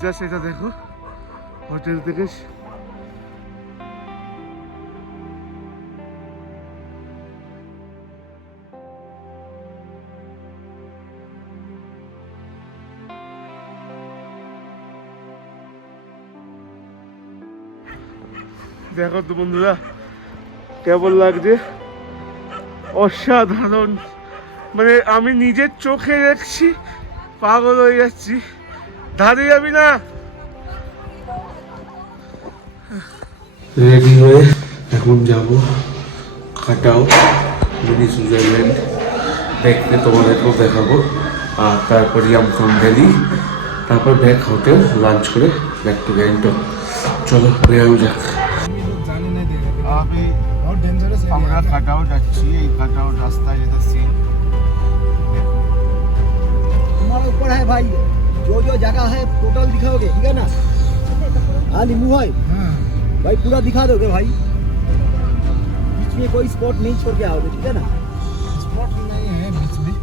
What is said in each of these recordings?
Just এটা দেখো, hotel থেকে দেখো তো বন্ধুরা কেমন লাগছে, অসাধারণ। মানে আমি নিজের চোখে দেখছি, পাগল হয়ে যাচ্ছি। দাঁড়িয়ে যাবি না? রেডি হয়ে এখন যাব কাটাও মিনি সুইজারল্যান্ড দেখতে, তোমাদেরকেও দেখাবো। আর তারপর ইয়ামথং ভ্যালি, তারপর ব্যাক হোটেল, লাঞ্চ করে ব্যাক টু গ্যাংটক। চলো বেরো যাক। আমরা কাটাও যাচ্ছি, এই কাটাও রাস্তায় যেটা সিন तुम्हारे ऊपर है भाई, जो जो जगह है टोटल दिखाओगे, ठीक है ना? हाँ नींबू भाई, भाई पूरा दिखा दोगे भाई, बीच में कोई स्पॉट नहीं छोड़ के आओगे, ठीक है ना? स्पॉट नहीं है बीच में,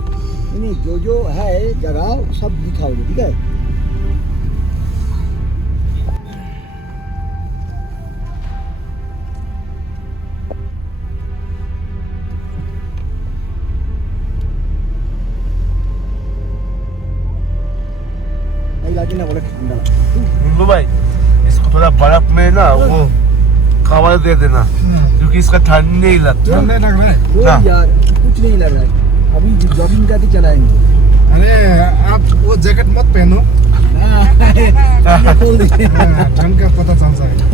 नहीं जो जो है जगह सब दिखाओगे, ठीक है? नहीं लगे ना बोले ठंडा। नींबू भाई इसको थोड़ा बर्फ में ना वो कवर दे देना, क्योंकि इसका ठंड नहीं लगता। ठंड नहीं लग रहा है? वो हाँ। यार कुछ नहीं लग रहा है, अभी जॉगिंग करके चलाएंगे। अरे आप वो जैकेट मत पहनो, खोल दे। ठंड का पता चल जाएगा।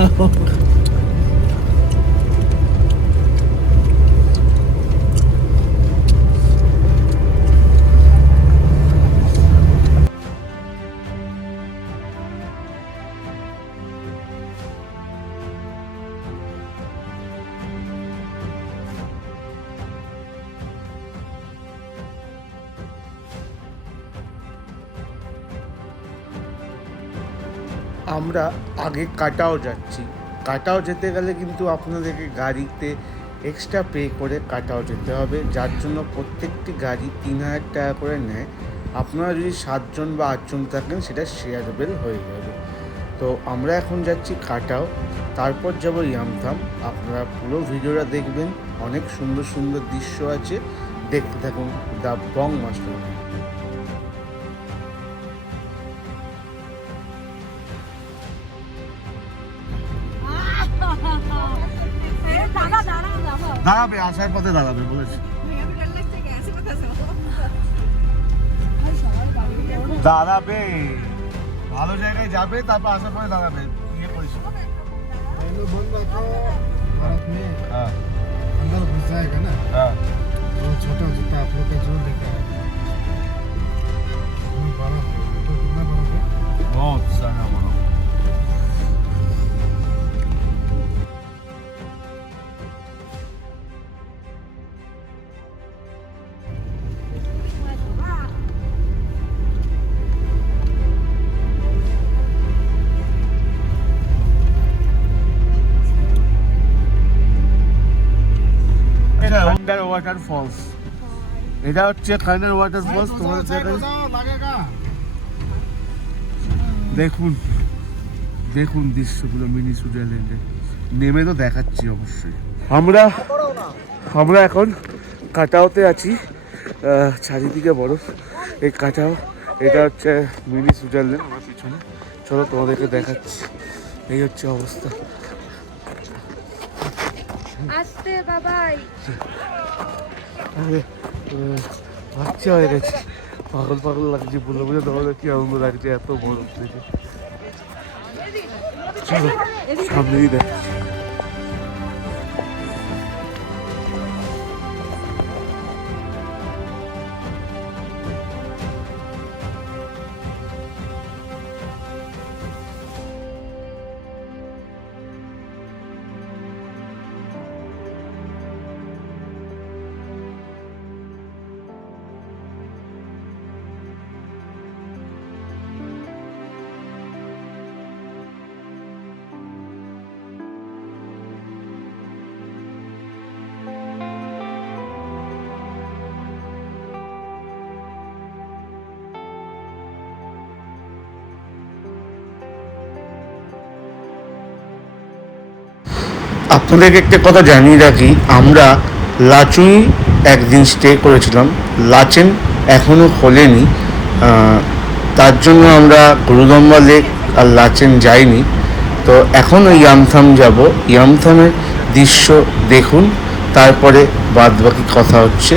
আমরা আগে কাটাও যাচ্ছি। কাটাও যেতে গেলে কিন্তু আপনাদেরকে গাড়িতে এক্সট্রা পে করে কাটাও যেতে হবে, যার জন্য প্রত্যেকটি গাড়ি ৩,০০০ টাকা করে নেয়। আপনারা যদি ৭জন বা ৮জন থাকেন সেটা শেয়ারেবল হয়ে যাবে। তো আমরা এখন যাচ্ছি কাটাও, তারপর যাব ইয়ামথাম। আপনারা পুরো ভিডিওটা দেখবেন, অনেক সুন্দর সুন্দর দৃশ্য আছে, দেখতে থাকুন দ্য বং মাস্টার। দাঁড়াবে, আসার পথে দাঁড়াবে বলেছি। দাঁড়াবে, ভালো জায়গায় যাবে, তারপর আসার পরে দাঁড়াবে। ইয়ে করিস पहले बोल रहा था भारत में হ্যাঁ अंदर घुस जाएगा ना, হ্যাঁ तो छोटा छोटा आप लोग का जो देखा है बड़ा है, तो कितना बड़ा है? बहुत सारा बड़ा। খান্ডার ওয়াটারফলস, এটা হচ্ছে খান্ডার ওয়াটারফলস। তোমাদের দেখেন, लगेगा দেখুন দেখুন দৃশ্যগুলো মিনি সুইজারল্যান্ডে। নেমে তো দেখাচ্ছি অবশ্যই। আমরা এখন কাটাওতে আছি, চারিদিকে বরফ। এই কাটাও, এটা হচ্ছে মিনি সুইজারল্যান্ড আমার পিছনে। চলো তোমাদেরকে দেখাচ্ছি, এই হচ্ছে অবস্থা। আসতে বাবাই, আরে বাচ্চা হয়ে গেছে, পাগল পাগল লাগছে, বলে বলে তোমাদের কি আনন্দ লাগছে এত বরফ দেখে। চলো সামনেই দেখাচ্ছি। আপনাদেরকে একটা কথা জানিয়ে রাখি, আমরা লাচুং একদিন স্টে করেছিলাম। লাচেন এখনও খোলেনি, তার জন্য আমরা গুরুদম্বা লেক আর লাচেন যাইনি। তো এখন ওই ইয়ামথাম যাব। ইয়ামথামের দৃশ্য দেখুন, তারপরে বাদবাকি কথা হচ্ছে।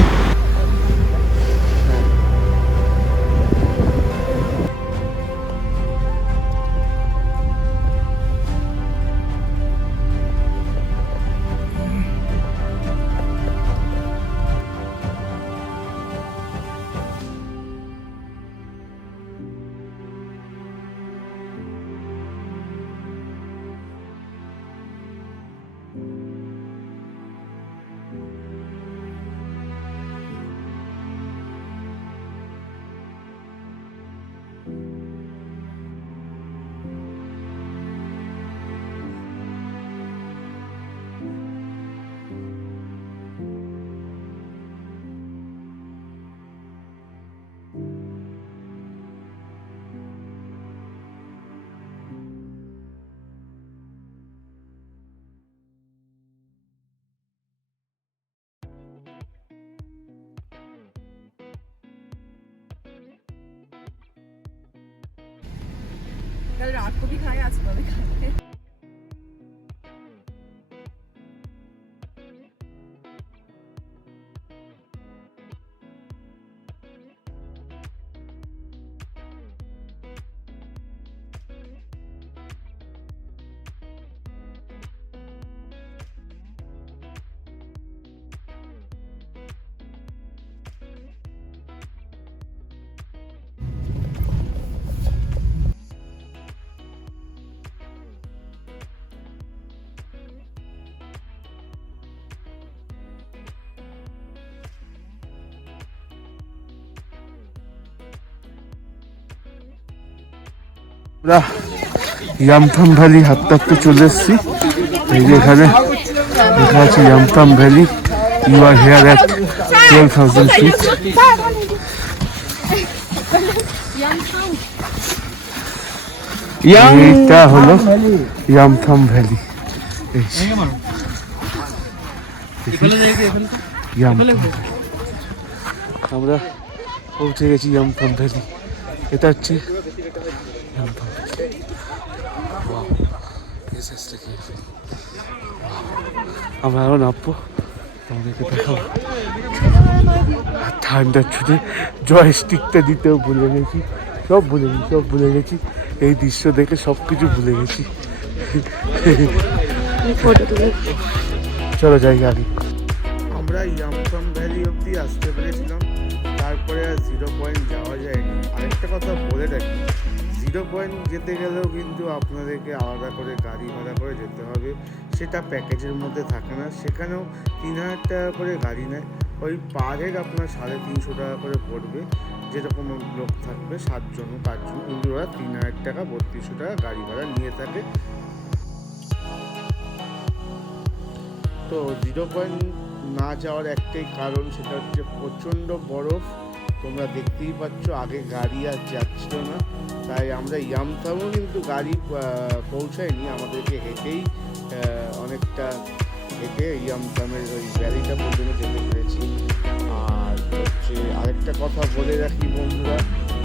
कल रात को भी खाए, आज सुबह भी खाए। আমরা ইয়ামথাম ভ্যালি হাঁটতে হাঁটতে চলে এসেছি। এই যে এখানে লেখা আছে Yumthang valley, you are here at 12,000 feet. এইটা হলো ইয়ামথাম ভ্যালি। আমরা পৌঁছে গেছি ইয়ামথাম ভ্যালি। এটা হচ্ছে আমরা আরো নামবো, আমাদেরকে দেখাবো। ঠান্ডার ছুটে জয়স্টিকটা দিতেও ভুলে গেছি, সব ভুলে গেছি। এই দৃশ্য দেখে সব কিছু ভুলে গেছি। চলো যাই আগে। আমরা ইয়ামথাম ভ্যালি অবধি আসতে পেরেছিলাম, তারপরে আর 0 পয়েন্ট যাওয়া যায়নি। আরেকটা কথা বলে রাখি, 0 পয়েন্ট যেতে গেলেও কিন্তু আপনাদেরকে আলাদা করে গাড়ি ভাড়া করে যেতে হবে। সেটা প্যাকেজের মধ্যে থাকে না, সেখানেও 3,000 টাকা করে গাড়ি নেয়। ওই পার হেড আপনার 350 টাকা করে পড়বে। যেরকম লোক থাকবে 7 জন 5 জন, কিন্তু ওরা 3,000 টাকা 3200 টাকা গাড়ি ভাড়া নিয়ে থাকে। তো 0 পয়েন্ট না যাওয়ার একটাই কারণ, সেটা হচ্ছে প্রচণ্ড বরফ। তোমরা দেখতেই পাচ্ছ, আগে গাড়ি আর যাচ্ছিল না। তাই আমরা ইয়ামথামও কিন্তু গাড়ি পৌঁছায়নি, আমাদেরকে হেঁটেই অনেকটা হেঁটে ইয়ামথামের ওই ভ্যালিটা পর্যন্ত যেতে পেরেছি। আর হচ্ছে আরেকটা কথা বলে রাখি বন্ধুরা,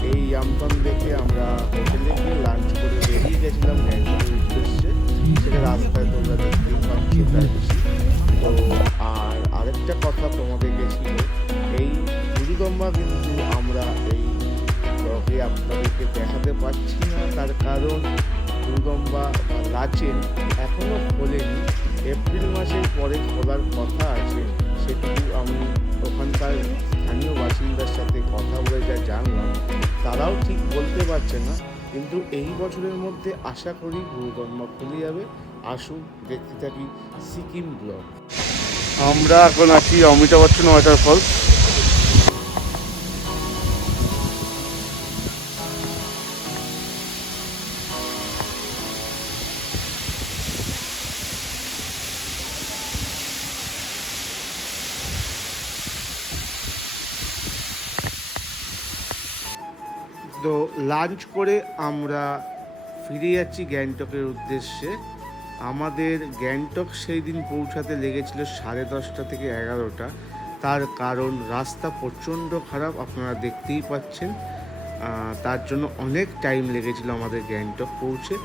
এই ইয়ামথাম দেখে আমরা হোটেলে গিয়ে লাঞ্চ করে বেরিয়ে গেছিলাম গ্যাংটকের উদ্দেশ্যে। সেটা রাস্তায় তোমরা দেখতেই পাচ্ছ তাই। তো আর আরেকটা কথা তোমাদেরকে ছিল, এই গুরুদম্বা কিন্তু আমরা এই ব্লগে আপনাদেরকে দেখাতে পারছি না, তার কারণ গুরুদম্বা বা লাচেন এখনও খোলেনি। এপ্রিল মাসের পরে খোলার কথা আছে, সেটুকু আমি ওখানকার স্থানীয় বাসিন্দার সাথে কথা বলে যা জানলাম, তারাও ঠিক বলতে পারছে না। কিন্তু এই বছরের মধ্যে আশা করি গুরুদম্বা খুলে যাবে। আসুন দেখতে থাকি সিকিম ব্লগ। আমরা এখন আছি অমিতাভ বচ্চন ওয়াটারফলস। তো লাঞ্চ করে আমরা ফিরে যাচ্ছি গ্যাংটকের উদ্দেশ্যে। আমাদের গ্যাংটক সেই দিন পৌঁছাতে লেগেছিল 10:30 থেকে 11টা। তার কারণ রাস্তা প্রচণ্ড খারাপ, আপনারা দেখতেই পাচ্ছেন। তার জন্য অনেক টাইম লেগেছিল আমাদের গ্যাংটক পৌঁছে।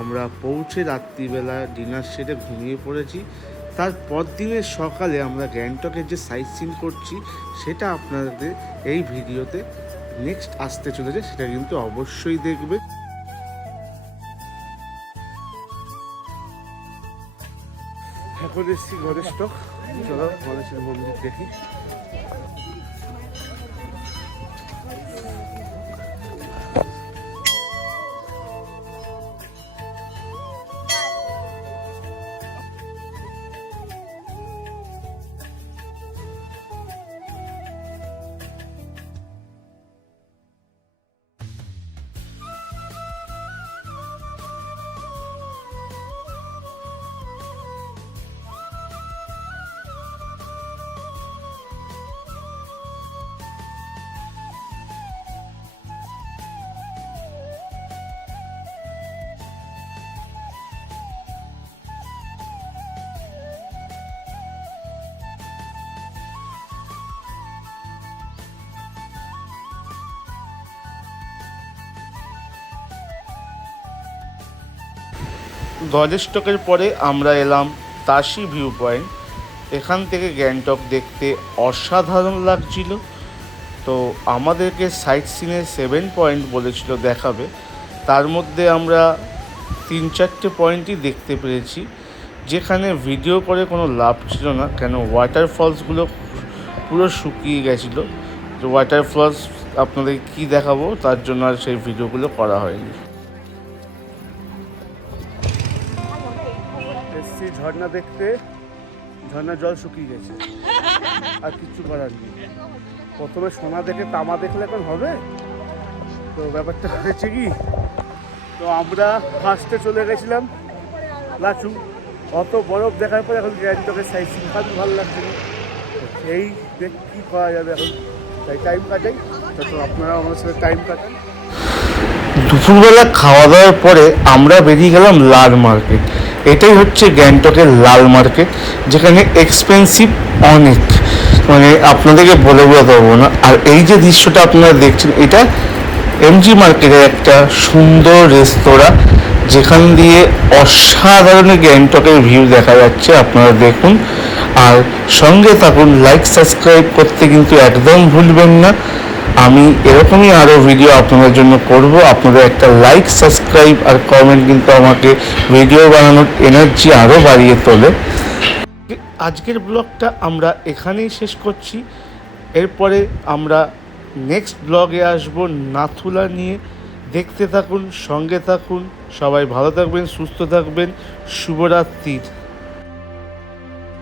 আমরা পৌঁছে রাত্রিবেলা ডিনার সেরে ঘুমিয়ে পড়েছি। তারপর দিনের সকালে আমরা গ্যাংটকের যে সাইট সিন করছি সেটা আপনাদের এই ভিডিওতে নেক্সট আসতে চলেছে, সেটা কিন্তু অবশ্যই দেখবে। এখন এসছি গণেশ টক, চলো গণেশের মন্দির দেখি। গণেশ টকের পরে আমরা এলাম তাশি ভিউ পয়েন্ট। এখান থেকে গ্যাংটক দেখতে অসাধারণ লাগছিল। তো আমাদেরকে সাইট সিনে 7 পয়েন্ট বলেছিল দেখাবে, তার মধ্যে আমরা 3-4টে পয়েন্টই দেখতে পেরেছি, যেখানে ভিডিও করে কোনো লাভ ছিল না, কেন ওয়াটারফলসগুলো পুরো শুকিয়ে গেছিলো। তো ওয়াটারফলস আপনাদের কি দেখাবো, তার জন্য আর সেই ভিডিওগুলো করা হয়নি। এসছি ঝর্ণা দেখতে, ঝর্ণার জল শুকিয়ে গেছে, আর কিচ্ছু করার নেই। প্রথমে সোনা দেখে তামা দেখলে এখন হবে? তো ব্যাপারটা হয়েছে কি, তো আমরা ফার্স্টে চলে গেছিলাম লাচু। অত বরফ দেখার পর এখন গ্যাংটকের সাইড সিন ভালো লাগছে না, এই দেখ কী করা যাবে এখন, তাই টাইম কাটাই। তো আপনারা আমার সাথে টাইম কাটান। দুপুরবেলা খাওয়া দাওয়ার পরে আমরা বেরিয়ে গেলাম লাল মার্কেট। এটাই হচ্ছে গ্যাংটকের লাল মার্কেট, যেখানে এক্সপেন্সিভ অনেক, মানে আপনাদেরকে বলে বোঝাতে পারবো না। আর এই যে দৃশ্যটা আপনারা দেখছেন, এটা এমজি মার্কেটের একটা সুন্দর রেস্তোরাঁ, যেখান দিয়ে অসাধারণ গ্যাংটকের ভিউ দেখা যাচ্ছে। আপনারা দেখুন আর সঙ্গে থাকুন, লাইক সাবস্ক্রাইব করতে কিন্তু একদম ভুলবেন না। আমি এরকমই আরও ভিডিও আপনাদের জন্য করব। আপনাদের একটা লাইক, সাবস্ক্রাইব আর কমেন্ট কিন্তু আমাকে ভিডিও বানানোর এনার্জি আরও বাড়িয়ে তোলে। আজকের ব্লগটা আমরা এখানেই শেষ করছি। এরপরে আমরা নেক্সট ব্লগে আসব নাথুলা নিয়ে। দেখতে থাকুন, সঙ্গে থাকুন। সবাই ভালো থাকবেন, সুস্থ থাকবেন। শুভরাত্রি।